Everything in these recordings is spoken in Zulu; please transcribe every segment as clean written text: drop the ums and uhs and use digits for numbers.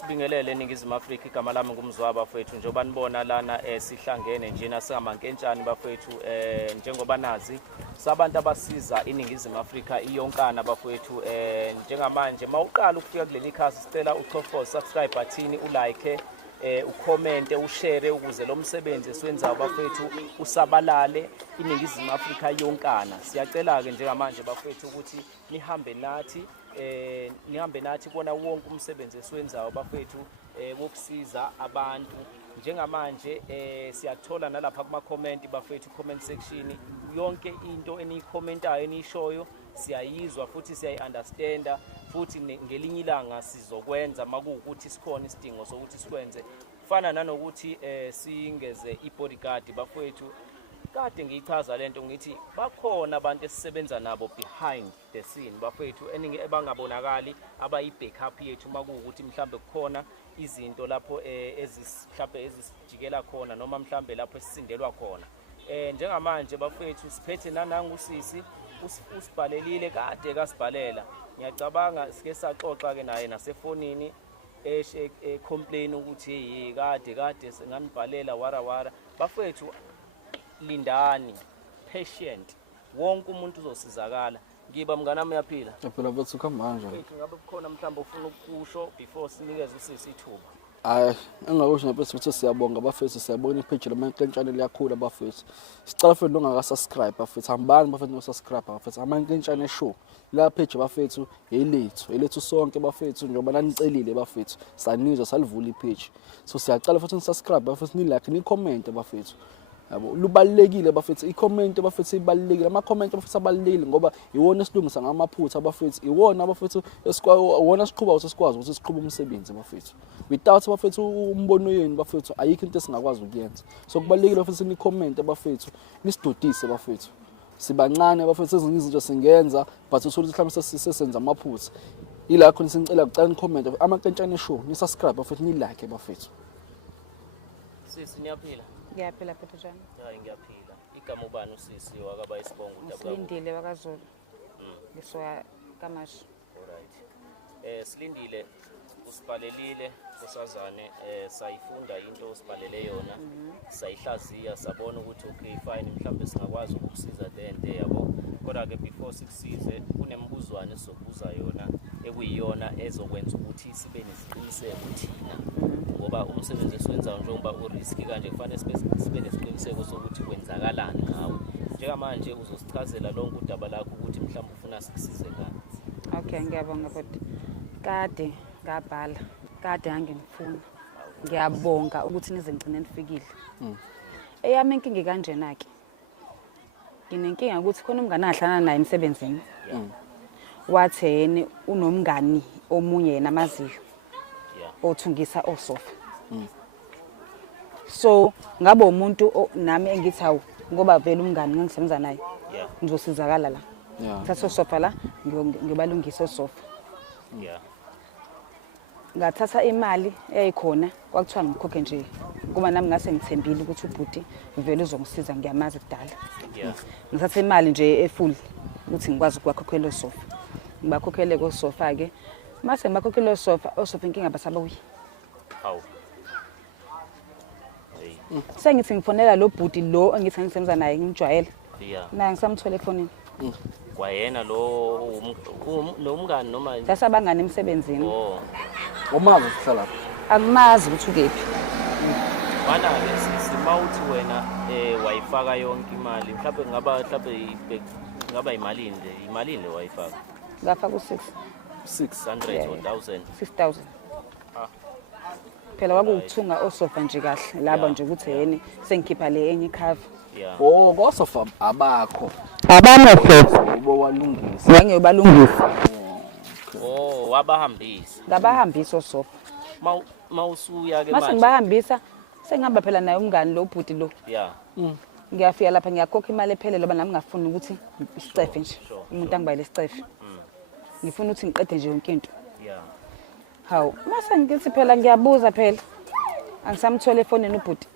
sibingelele eNingizimu Afrika igama lami ngumzwa bafethu njengoba nibona lana sihlangene njena singamankentshani bafethu njengoba nazi sabantu abasiza iNingizimu Afrika iyonkana bafethu njengamanje mawuqala ukufika kuleli khasi sicela uchofoze subscribe button ulike ucommente ushare ukuze lo msebenzi esiwenzayo bafethu usabalale iNingizimu Afrika yonkana siyacela ke njengamanje bafethu ukuthi nihambe nathi kubona wonke umsebenzi esiwenzayo bafethu wokusiza abantu njengamanje siyathola nalapha kuma comment bafethu comment section yonke into eniyikhomentayo enishoyo siyayizwa futhi siyayiunderstanda futhi ngelinye ilanga sizokwenza makuwukuthi sikhona isidingo sokuthi sikwenze kufana nanokuthi singeze ibodyguard bafethu kade ngiyichaza lento ngithi bakhona abantu esisebenza nabo behind the scene bafethu ebangabonakali abayi-backup yethu makuwukuthi mhlambe kukhona izinto lapho mhlambe ezisijikela khona noma mhlambe lapho esisindelwa khona njengamanje bafethu siphethe nanangusisi usibhalelile kade kasibhalela ngiyacabanga sike saxoxa ke naye nasefonini complain ukuthi hey kade singanibhalela wara bafethu lindani patient wonke umuntu uzosizakala ngiba mnganami yaphila yaphila bethu kamanje ngabe kukhona mhlawumbe ufuna ukusho before sinikeze usisi ithuba hayi engakusho ngempela ukuthi siyabonga bafethu siyabona ipage lamankentshane liyakhula bafethu sicela futhi ongaka-subscribe bafethu hambani bafethu no-subscribe bafethu amankentshane show la page bafethu elethu sonke bafethu njengoba nanicelile bafethu sanizwa salivula ipage so siyacela futhi ni-subscribe bafethu ni-like ni-comment bafethu yabo lubalekile bafethu i-comment bafethu ibalekile ama-comment bafethu abalekile ngoba iwona esilungisa ngamaphutha bafethu iwona bafethu iwona siqhuba ukuthi sikwazi ukuthi siqhube umsebenzi bafethu without bafethu umbono yenu bafethu ayikho into esingakwazi ukuyenza so kubalekile bafethu ni-comment bafethu nisidodise bafethu sibancane bafethu ezinye izinto singenza but uthola ukuthi mhlawumbe sesenza amaphutha ila khona sinicela kucela ni-comment amankentshane show ni-subscribe bafethu ni-like bafethu sisi niyaphila Ngiyaphila phela njani? Hayi ngiyaphila. Igama ubani usisi wakaba isibongo uDabula? Silindile wakaZulu. Ngisoya kaMashi. Alright. Silindile usibhalelile kusazane sayifunda into osibhalele yona. Sayihlaziya sabona ukuthi okay fine mhlawumbe singakwazi ukukusiza lento yabo. Kodwa ke before sikusize kunembuzwane sokubuza yona ekuyiyona ezokwenza ukuthi sibe nesiqiniseko thina. Ngoba umsebenzi esiwenzayo njengoba uriski kanje kufanele sibe nesiqiniseko sokuthi kwenzakalani ngawe njengamanje uzosichazela lonke udaba lakho ukuthi mhlawumbe ufuna sikusize ngani. Okay ngiyabonga bodi kade ngabhala kade angengifuna ngiyabonga ukuthi nize ngcine nifikile eyami inkinga kanjena ke nginenkinga ukuthi khona umngane ahlana naye emsebenzini watheni unomngani omunye yena amaziyo othungisa osofa so ngabe umuntu nami engithi hawu ngoba vele umngani ngisebenza naye ngizosizakala la thatha osofa la ngibalungisa osofa ngathatha imali eyikhona kwakuthiwa ngikhokhe nje kuba nami ngase ngithembile ukuthi ubhuti vele uzongisiza ngiyamazi kudala ngithatha imali nje efull ukuthi ngikwazi ukwakhokhela osofa ngibakhokhele kosofa ke mase ngibakhokhela osofa inkinga basabuyi hawu sengithi ngifonela lo bhuti lo engithi ngisebenza naye ngijwayele naye ngisamthola efonini kwayena lo mngani noma sasabangana emsebenzini umazi uhlala akumazi ukuthi ukephi bana ke simawuthi wena wayifaka yonke imali mhlawumbe ngaba imali le wayifaka ngafaka u6 600 or 1000 6000 phela wakuthunga osofa nje kahle laba nje ukuthi yeni sengikhipha le enye ikhava kosofa abakho abanosofa ubowalungisa wangeyobalungisa wabahambisa ngabahambisa osofa mawusuya ke mase ngibahambisa sengihamba phela naye umngani lo bhuti lo ngiyafika lapha ngiyakhokha imali ephelele ngoba nami ngafuna ukuthi isicefe nje umuntu angibayile isicefe ngifuna ukuthi ngiqede nje yonke into hawu mase ngithi phela ngiyabuza phela angisamthola efonini ubhuti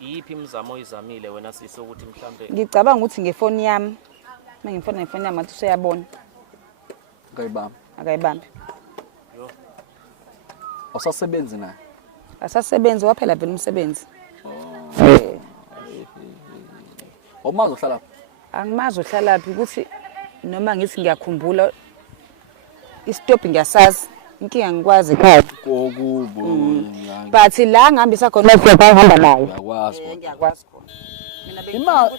yiphi imizamo oyizamile wena sisi ukuthi mhlambe ngicabanga ukuthi ngefoni yami mangifona ngefoni yami athi useyabona ngayibamba akayibambi awusasebenzi naye Asasebenzi waphela phela umsebenzi. awumazi uhlala lapha Angimazi uhlala laphi ukuthi noma ngithi ngiyakhumbula istop ngiyasazi inkinga ngikwazi ekhaya. kokubo But la ngihambisa khona ngihamba naye. uyakwazi kodwa Ngiyakwazi khona. Mina ima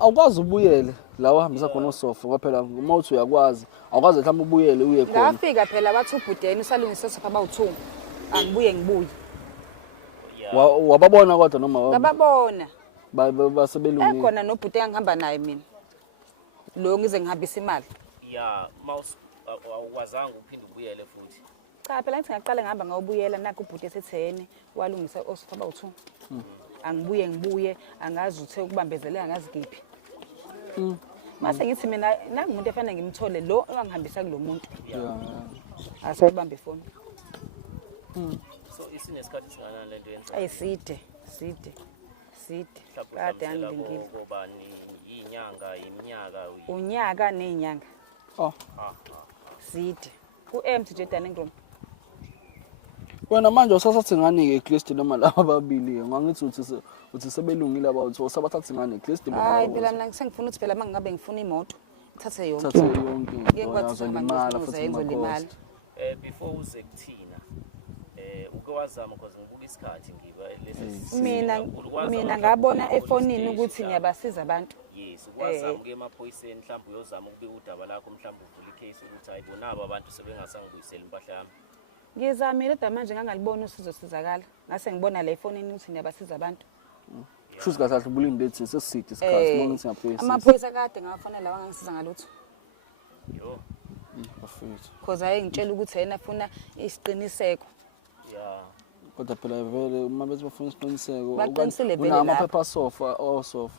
awukwazi ubuyele la wahambisa khona usofa ngoba phela uma uthi uyakwazi awukwazi mhlawumbe ubuyele uye khona ngafika phela bathi ubhudeni usalungisa sofa abawu2. Angibuye ngibuye. wababona kodwa noma Ngababona. basebelungile Ekhona nobhuti engihamba naye mina. Lo ngize ngihambisa imali. ya awukwazanga uphinde ubuyele futhi. Cha phela ngithi ngaqala ngihamba ngawubuyela nakho ubhuti esethene walungisa osofa abawu2. Ngibuye angazi uthe ukubambezeleka ngazi kiphi. Mase ngithi mina nangu umuntu efanele ngimthole lo ongihambisa kulomuntu. Asebambe ifoni. So isinesikhathi singanani lento yenza? Ayiside. Kade angilingile. Ngoba ni inyanga iminyaka Unyaka nezinyanga. Side. Ku-empty nje Danengrom. wena manje usasathi ngani ke Kristu noma laba babili ngangithi uthi sebelungile abawu sabathathi ngani Kristu Hayi phela mina ngisengifuna ukuthi phela mangabe ngifuna imoto ngithathe yonke. thathe yonke Ngeke kwathi imali futhi imali. Before uze kuthina uke wazama because ngibuka isikhathi ngiba lesi Mina ngabona efonini ukuthi ngiyabasiza abantu. yes ukwazama ke emaphoyiseni mhlawumbe uyozama ukubika udaba lakho mhlawumbe uvula icase ukuthi ayibona aba abantu sebengasangibuyisela impahla yami. Ngizamile kodwa manje ngangalibona usizo sizakala. Ngase ngibona la efonini ukuthi ngiyabasiza abantu. Shuthi kahle ubulinde ethi sesisithi isikhathi ngithi ngaphoyisa Amaphoyisa kade ngafanele wangangisiza ngalutho. Yo bafethu Because ayengitshela ukuthi yena afuna isiqiniseko. kodwa phela vele uma bethi bafuna isiqiniseko Baqinisile vele amaphepha sofa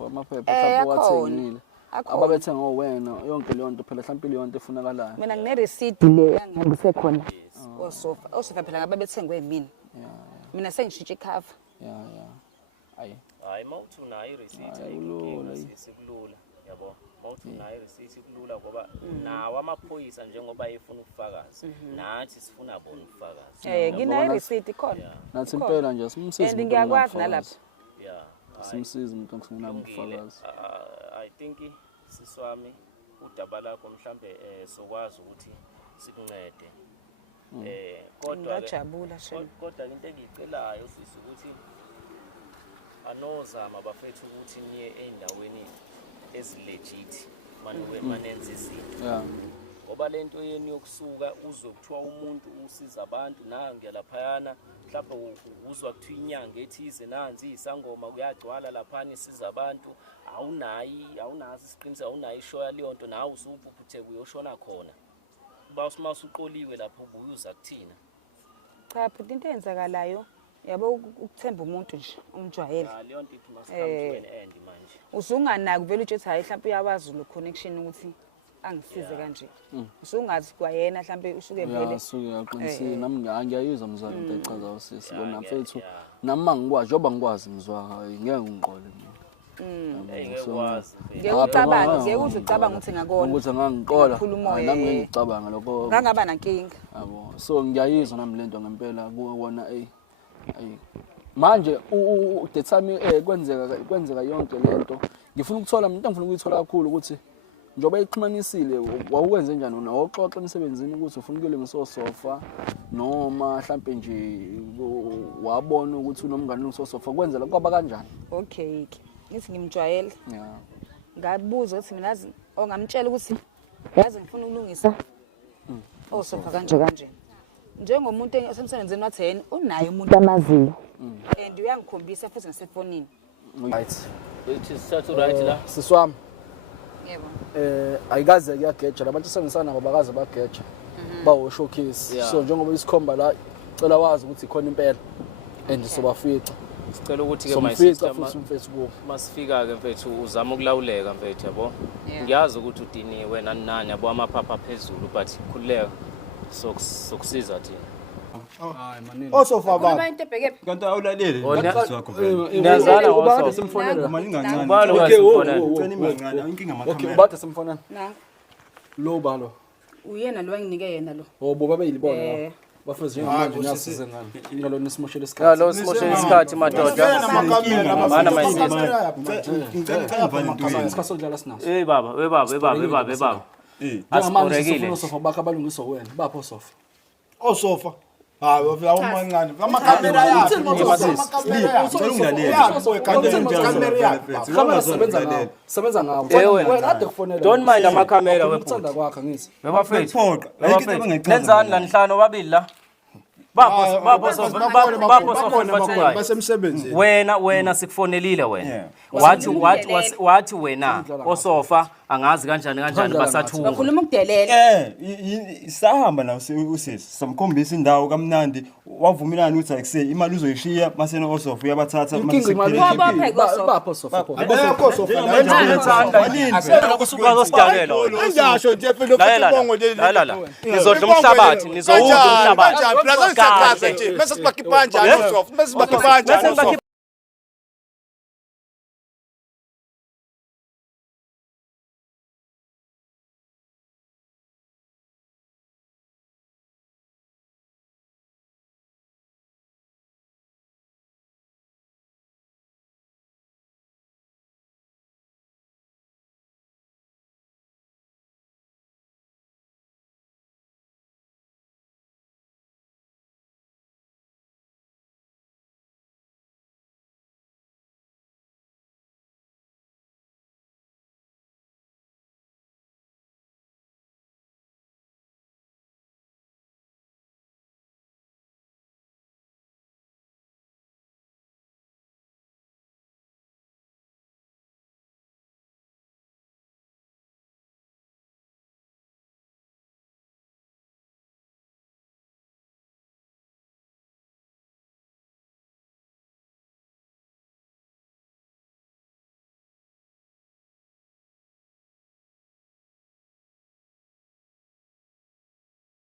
amaphepha mhlawumbe wathengile ababethenga owena yonke leyo nto phela mhlawumbe leyo nto efunakalayo Mina ngine receipt le ngihambise khona. Osofa phela ngabe bethengwe yimina. Mina sengishintshe icover. hayi mawuthi unayo ireceipt ayikho sikulula yabo mawuthi unayo ireceipt kulula ngoba nawo amaphoyisa njengoba efuna ubufakazi nathi sifuna bona ubufakazi. Nginayo receipt khona. nathi impela nje simsize And ngiyakwazi nalapha. simsize umuntu ongisina ubufakazi I think siswami udaba lakho mhlambe sokwazi ukuthi sikuncede. Kodwa ngajabula shema. Kodwa into engicelayo sisi ukuthi anozama bafethu ukuthi niye endaweni ezilegit manenza izinto. Ngoba lento yeni yokusuka uzwe kuthiwa umuntu usiza abantu nange laphayana mhlawumbe uzwa kuthiwa inyanga ethize nanzi isangoma kuyagcwala laphana isiza abantu awunazi isiqiniseko awunayo ishoya leyo nto nawe usuphuphuthe kuyoshona khona. Uba usuqoliwe lapho ubuyuza kuthina. Cha futhi into eyenzakalayo yabo ukuthemba umuntu nje umjwayele. Leyo nto ithi masikambe end manje. Usunganaki vele uthi hayi mhlawumbe uyawazi lo connection ukuthi angisize kanje. Usungazi kwayena mhlawumbe usuke vele. Usuke yaqinisile nami ngiyayizwa mzwana into echaza usisi bona mfethu nami mangikwazi njoba ngikwazi mzwa ngeke ngiqole Ngiyacabanga ngeke uthi ucabanga ukuthi ngakona. ukuthi ngangiqola nami ngicabanga lokho ngangaba nankinga. Yabo so ngiyayizwa nami lento ngempela kuwona manje the time kwenzeka yonke lento ngifuna ukuthola into engifuna ukuyithola kakhulu ukuthi njoba ixhumanisile wawuwenze njani nawuxoxa emsebenzini ukuthi ufuna ukulungisa sofa noma mhlambe nje wabona ukuthi unomngane ulungisa sofa kwenzela kwaba kanjani? Okay ngithi ngimjwayele ngabuza ukuthi mina ongamtshela ukuthi yazi ngifuna ukulungisa osofa kanje njengomuntu esemsebenzini wathena unayo umuntu amaziyo and uyangikhombisa futhi nasefonini. Right It is set right la. Siswami Yebo. Ayikaze kuyageja labantu sengisana bakaze bageja bawo showcase so njengoba isikhomba la cela wazi ukuthi ikhona impela and sobafica Sicela ukuthi ke my sister Facebook masifika ke mfethu uzama ukulawuleka mfethu yabo. Ngiyazi ukuthi udiniwe nani yabo amaphapha phezulu but khuleka sokusiza thina. hayi manini osofa baba Kuba into ebheke kanti awulaleli ngizakho vele Ngiyazana ubade simfonela uma ingancane Ubalo okay ufuna imangane inkinga okay amakhamera ubade simfonela na lo balo uyena lo enginike yena lo. boba bayilibona bafethu njengamanje ngiyasize ngani ngalona isimoshela isikhathi ngalo simoshela isikhathi madoda mana mayisisa isikhathi sokudlala sinaso baba asiborekile osofa bakho abalungiswa wena bapho osofa osofa hayi awumancane amakhamera yakhe sebenza ngawo wena ade kufonela don't mind amakhamera wethanda kwakhe ngithi bafethu lenzani la nihlanu babili la bapho sofa basemsebenzini wena sikufonelile wena wathi wena osofa angazi kanjani basathuka Bakhuluma ukudelela. Sahamba nawo usisi samkhombisa indawo kamnandi wavumelana ukuthi akuse imali uzoyishiya masena osofa uyabathatha bapho osofa abekho sofa kusuka kosidakela anjasho nje phela ubongo la nizodla umhlabathi nizowudla umhlabathi nje bese sibakipanja sofa bese sibakipanja